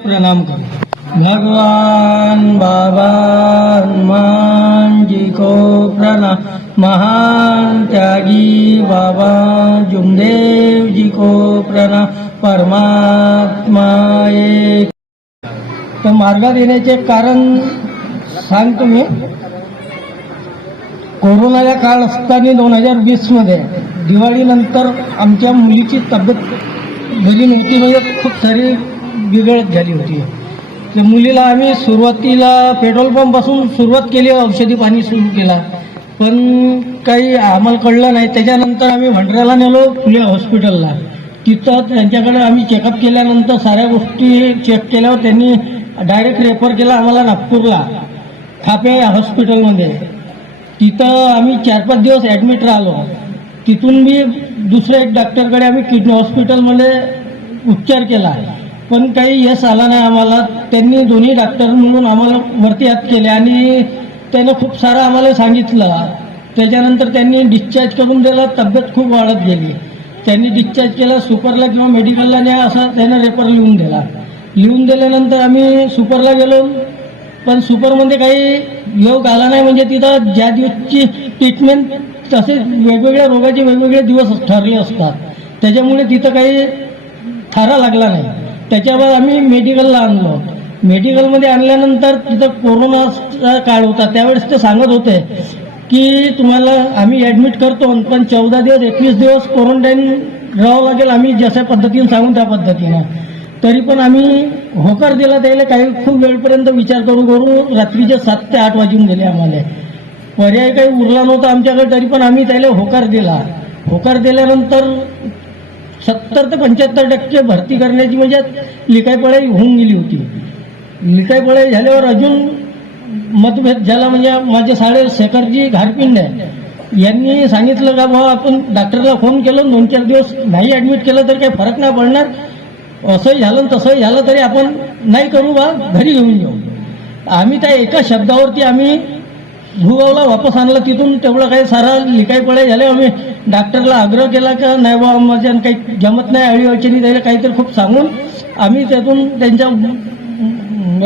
प्रणाम करो। भगवान बाबा हनुमान जी को प्रणाम। महान त्यागी बाबा जुमदेव जी को प्रणाम। परमात्मा एक। तर मार्गात येण्याचे कारण सांगतो मी। कोरोनाचा काळ असताना 2020 दिवाळीनंतर आमच्या मुलीची तब्येत बरी नव्हती, म्हणजे खूप सारी बिघडत झाली होती। तर मुलीला आम्ही सुरुवातीला पेट्रोल पंपपासून सुरुवात केली, औषधी पाणी सुरू केला, पण काही आम्हाला कळलं नाही। त्याच्यानंतर आम्ही भंडाऱ्याला नेलो फुले हॉस्पिटलला। तिथं त्यांच्याकडे आम्ही चेकअप केल्यानंतर साऱ्या गोष्टी चेक केल्यावर त्यांनी डायरेक्ट रेफर केला आम्हाला नागपूरला थापे हॉस्पिटलमध्ये। तिथं आम्ही 4-5 दिवस ॲडमिट राहिलो। तिथून मी दुसऱ्या एक डॉक्टरकडे आम्ही किडनी हॉस्पिटलमध्ये उपचार केला, पण काही यश आला नाही आम्हाला। त्यांनी दोन्ही डॉक्टर म्हणून आम्हाला वरती हात केले आणि त्यानं खूप सारं आम्हाला सांगितलं। त्याच्यानंतर त्यांनी डिस्चार्ज करून दिला। तब्येत खूप वाढत गेली। त्यांनी डिस्चार्ज केला, सुपरला किंवा मेडिकलला न्या असं त्यानं रेफर लिहून दिला। लिहून दिल्यानंतर आम्ही सुपरला गेलो, पण सुपरमध्ये काही योग आला नाही। म्हणजे तिथं ज्या दिवसची ट्रीटमेंट तसेच वेगवेगळ्या रोगाचे वेगवेगळे दिवस ठरले असतात, त्याच्यामुळे तिथं काही थारा लागला नाही। त्याच्यावर आम्ही मेडिकलला आणलो। मेडिकलमध्ये आणल्यानंतर तिथं कोरोनाचा काळ होता। त्यावेळेस ते सांगत होते की तुम्हाला आम्ही ॲडमिट करतो, पण 14 दिवस 21 दिवस क्वारंटाईन राहावं लागेल। आम्ही जशा पद्धतीने सांगून त्या पद्धतीनं, तरी पण आम्ही होकार दिला त्याला। काही खूप वेळपर्यंत विचार करू रात्रीचे 7 ते 8 वाजून गेले आम्हाला। पर्याय काही उरला नव्हता आमच्याकडे, तरी पण आम्ही त्याला होकार दिला। होकार दिल्यानंतर 70 ते 75% भरती करण्याची म्हणजे लिखाईपळाई होऊन गेली होती। लिखाईपळाई झाल्यावर अजून मतभेद झाला। म्हणजे माझे साडे शेखरजी घारपिंड आहे, यांनी सांगितलं का बाबा आपण डॉक्टरला फोन केलं, 2-4 दिवस नाही ॲडमिट केलं तर काही फरक नाही पडणार, असंही झालं तसंही झालं तरी आपण नाही करू बा, घरी घेऊन जाऊ। आम्ही त्या एका शब्दावरती आम्ही भुगावला वापस आणला। तिथून तेवढं काही सारा लिखाईपळाई झाले। आम्ही डॉक्टरला आग्रह केला का नाही बा माझ्या काही जमत नाही, अडीअडचणी द्यायला काहीतरी खूप सांगून आम्ही त्यातून त्यांच्या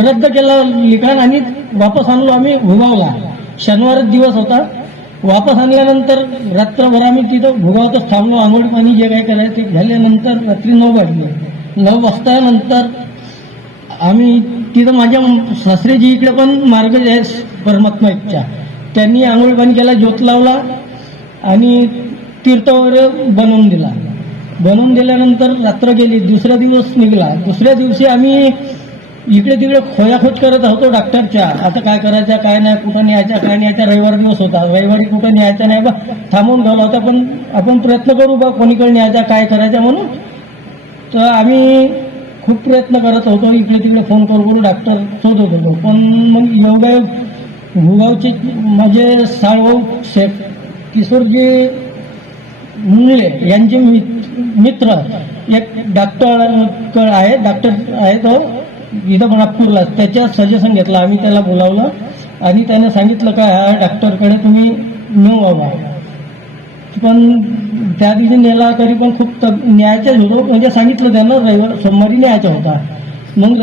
रद्द केला लिखाण आणि वापस आणलो आम्ही भुगावला। शनिवारच दिवस होता। वापस आणल्यानंतर रात्रभर आम्ही तिथं भुगावतच थांबलो। आंघोळ पाणी जे काही करायचं ते झाल्यानंतर रात्री 9 वाजले। 9 वाजतानंतर आम्ही तिथं माझ्या सासरेजी इकडे पण मार्ग आहे परमात्मा इच्छा, त्यांनी आंघोळ पाणी केला, ज्योत लावला आणि तीर्थ वगैरे बनवून दिला। बनवून दिल्यानंतर रात्र गेली, दुसरा दिवस निघाला। दुसऱ्या दिवशी आम्ही इकडे तिकडे खोयाखोज करत होतो डॉक्टरच्या, आता काय करायचं काय नाही, कुठं न्यायचा काय न्यायचा। रविवार दिवस होता, रविवारी कुठं न्यायचा नाही बा, थांबून गेला होता, पण आपण प्रयत्न करू बा कोणीकडे न्यायचा काय करायचं म्हणून। तर आम्ही खूप प्रयत्न करत होतो, इकडे तिकडे फोन करू डॉक्टर शोधत होतो, पण मग योगा भुगावचे माझे साळभाऊ किशोरजी मुंगले यांचे मित्र एक डॉक्टर आहे तो इथं नागपूरला, त्याच्या सजेशन घेतलं आम्ही। त्याला बोलावलं आणि त्याने सांगितलं का ह्या डॉक्टरकडे तुम्ही नेऊ बाबा, पण त्या दिवशी नेला तरी पण खूप न्यायचाच होतो। म्हणजे सांगितलं त्यांना सोमवारी न्यायचा होता। मग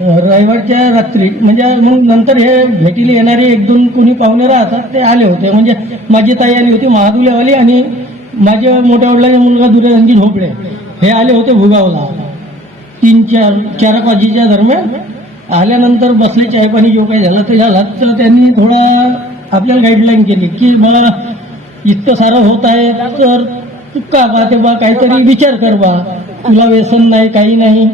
रविवारच्या रात्री म्हणजे मग नंतर हे भेटीला येणारे 1-2 कोणी पाहुणे राहतात, ते आले होते। म्हणजे माझी ताई आली होती महादुलेवाली आणि माझे मोठ्या वडिलांचा मुलगा दुर्योधनजी झोपडे हे आले होते भुगावला। 3-4 वाजेच्या दरम्यान आल्यानंतर बसले, चाय पाणी जो काही झालं ते झालं। तर त्यांनी थोडा आपल्याला गाईडलाईन केली की बा इतकं सारं होत आहे तर तू का पाहते बा, काहीतरी विचार कर बा, तुला व्यसन नाही काही नाही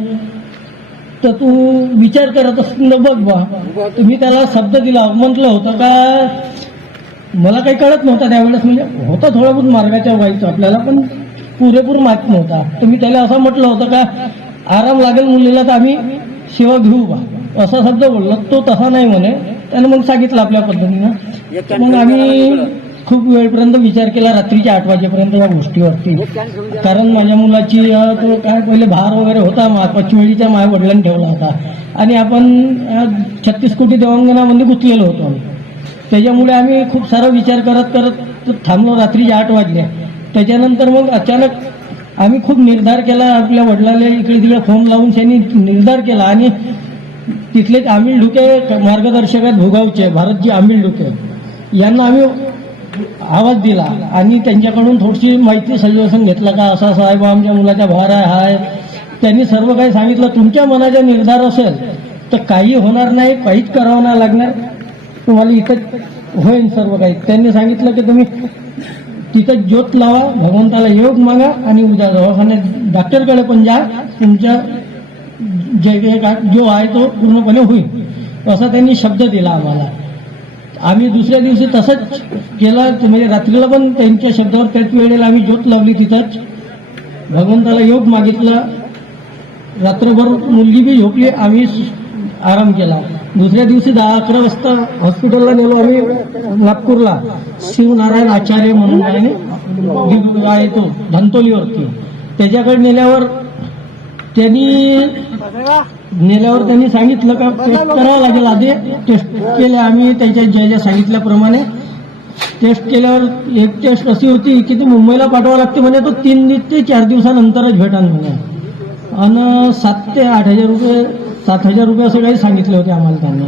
तर तू विचार करत असतील तर बघ बा। तुम्ही त्याला शब्द दिला, म्हटलं होतं का मला काही कळत नव्हता त्यावेळेस, म्हणजे होता थोडा बहुत मार्गाच्या व्हायचं आपल्याला, पण पुरेपूर माहीत नव्हता। तुम्ही त्याला असं म्हटलं होतं का आराम लागेल मुलीला तर आम्ही सेवा घेऊ बा, असा शब्द बोलला। तो तसा नाही म्हणे, त्यानं मग सांगितलं आपल्या पद्धतीनं। मग आम्ही खूप वेळपर्यंत विचार केला, रात्रीच्या 8 वाजेपर्यंत या गोष्टीवरती। कारण माझ्या मुलाची तो काय पहिले भार वगैरे होता, पचवेळीच्या माझ्या वडिलांनी ठेवला होता आणि आपण 36 कोटी देवांगणामध्ये गुंतलेलो होतो। त्याच्यामुळे आम्ही खूप सारा विचार करत थांबलो। रात्रीचे 8 वाजले। त्याच्यानंतर मग अचानक आम्ही खूप निर्धार केला, आपल्या वडिलांना इकडे तिकडे फोन लावून त्यांनी निर्धार केला आणि तिथले आमिल ढुके मार्गदर्शक आहेत भुगावचे, भारतजी आमिल ढुके, यांना आम्ही आवाज दिला आणि त्यांच्याकडून थोडीशी माहिती सजेशन घेतलं का असा साहेब आमच्या मुलाच्या भार आहे. त्यांनी सर्व काही सांगितलं. तुमच्या मनाचा निर्धार असेल तर काही होणार नाही, काहीच करावं नाही लागणार, तुम्हाला इथं होईल सर्व काही. त्यांनी सांगितलं की तुम्ही तिथं ज्योत लावा, भगवंताला योग मागा आणि उद्या दवाखान्यात डॉक्टरकडे पण जा, तुमच्या जो आहे तो पूर्णपणे होईल असा त्यांनी शब्द दिला आम्हाला. आम्ही दुसऱ्या दिवशी तसंच केलं, म्हणजे रात्रीला पण त्यांच्या शब्दावर त्याच वेळेला आम्ही ज्योत लावली तिथंच, भगवंताला योग मागितला. रात्रभर मुलगी बी झोपली, आम्ही आराम केला. दुसऱ्या दिवशी 10-11 वाजता हॉस्पिटलला नेलो आम्ही नागपूरला. शिवनारायण आचार्य म्हणून आहे तो धंतोलीवरती, त्याच्याकडे नेल्यावर त्यांनी सांगितलं का टेस्ट करावं लागेल. आधी टेस्ट केले आम्ही, त्याच्या ज्या सांगितल्याप्रमाणे टेस्ट केल्यावर एक टेस्ट अशी होती की ती मुंबईला पाठवावं लागते म्हणे, तो 3 ते 4 दिवसानंतरच भेटाल म्हणे. आणि 7 ते 8 हजार रुपये 7,000 रुपये असं काही सांगितले होते आम्हाला त्यांनी.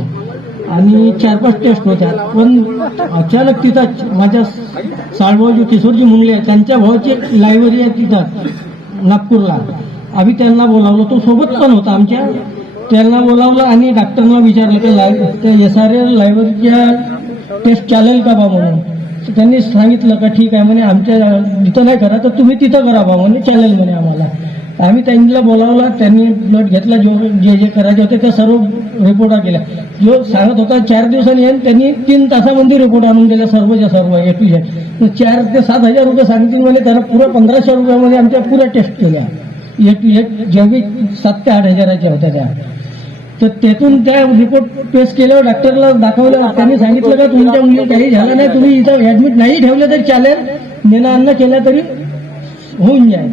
आणि 4-5 टेस्ट होत्या. पण अचानक तिथं माझ्या साळभाऊजी किशोरजी मुंगले त्यांच्या भावाची लायब्ररी आहे तिथं नागपूरला. आम्ही त्यांना बोलावलं, तो सोबत पण होता आमच्या. त्यांना बोलावलं आणि डॉक्टरना विचारलं की त्या SRL लायब्ररीच्या टेस्ट चालेल का बा म्हणून. तर त्यांनी सांगितलं का ठीक आहे म्हणे, आमच्या तिथं नाही करा तर तुम्ही तिथं करा बा म्हणे, चालेल म्हणे आम्हाला. आम्ही त्यांना बोलावलं, त्यांनी ब्लड घेतला, जे करायचे होते त्या सर्व रिपोर्टा केल्या. जो सांगत होता 4 दिवसांनी येईल, त्यांनी 3 तासामध्ये रिपोर्ट आणून दिल्या सर्वच्या सर्व A to Z. 4 ते 7 हजार रुपये सांगितले म्हणजे त्यांना पुरा 1500 रुपयामध्ये आमच्या पुऱ्या टेस्ट केल्या. A to Z जेवढी 7 ते 8 हजाराच्या होत्या त्या. तर त्यातून त्या रिपोर्ट पेश केल्यावर डॉक्टरला दाखवलं, त्यांनी सांगितलं का तुमच्या मुली काही झालं नाही, तुम्ही इथं ऍडमिट नाही ठेवलं तरी चालेल, नेणं आणणं केलं तरी होऊन जाईल.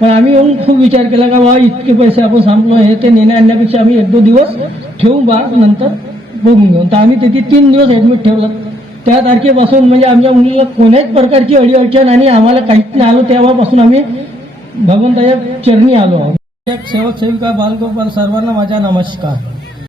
पण आम्ही येऊन खूप विचार केला का बा इतके पैसे आपण सांगलो, हे ते नेण्या आणण्यापेक्षा आम्ही 1-2 दिवस ठेवून बा नंतर बघून घेऊन. तर आम्ही तिथे 3 दिवस ऍडमिट ठेवलं. त्या तारखेपासून म्हणजे आमच्या मुलीला कोण्याच प्रकारची अडीअडचण आणि आम्हाला काहीच नाही आलो, तेव्हापासून आम्ही भगवंताच्या चरणी आलो. सेवक सेविका बालगोपाल सर्वांना माझा नमस्कार.